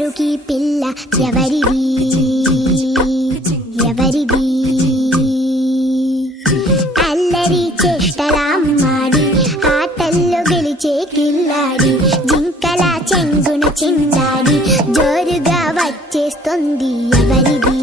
సరుకి పిల్ల ఎవరిది ఎవరిది అల్లరి చేష్టలామ్మాడి ఆటల్లో గెలిచే కిల్లాడి జింకల చెంగున చిందాడి జోరుగా వచ్చేస్తుంది ఎవరిది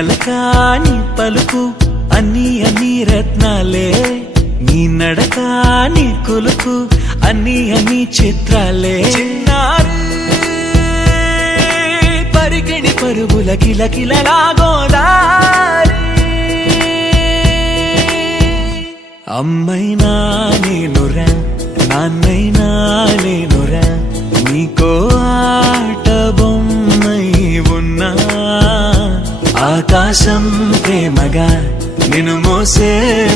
అలకాని పలుకు అన్ని అన్ని రత్నాలే నీ నడక నీ కొలుకు అన్ని అన్ని చిత్రాలే చిన్నారి పరికిణి పరుగుల కిలకిలలా గోదారి అమ్మైనా నేనురా నాన్నైనా నేనురా నీకో ఆట బొమ్మై ఉన్నా ఆకాశం ప్రేమగా నిన్ను మోసే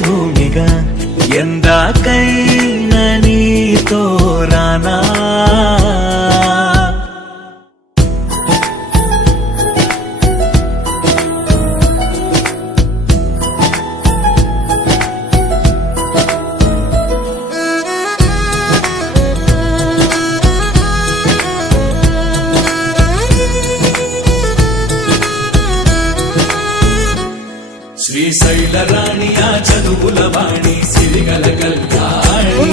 భూమిగా ఎందాకైనా నీతో రానా వలపుల వాణి సిరిగల కళ్యాణి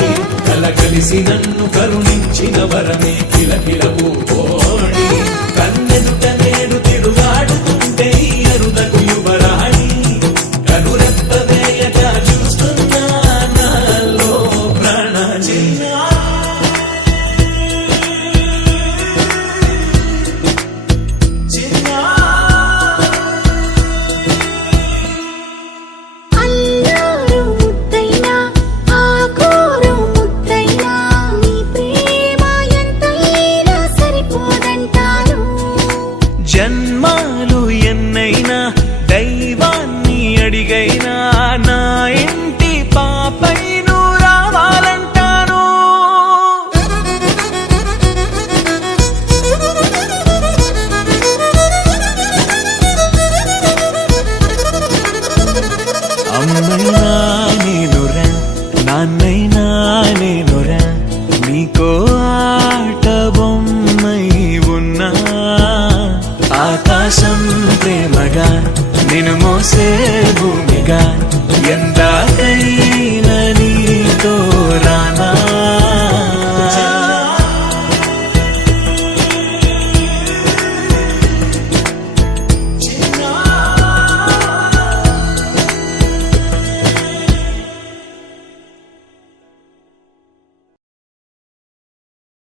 కలకలిసి నన్ను కరుణించిన వరమే కిలకిల పూకోణి కన్నెదుట నేడు తిరుగాడుతుంటే అరుదకు యువరాణి కనురెప్ప వేయక చూస్తున్నా నాలో ప్రాణ అల్లారు ముద్దైనా ఆకోరు ముద్దైనా నీ ప్రేమ ఎంతైనా సరిపోదంటాను జన్మాలు ఎన్నైనా దైవాన్ని అడిగైనా నా ఇంటి పాపై నువ్వు రావాలంటాను అమ్మైనా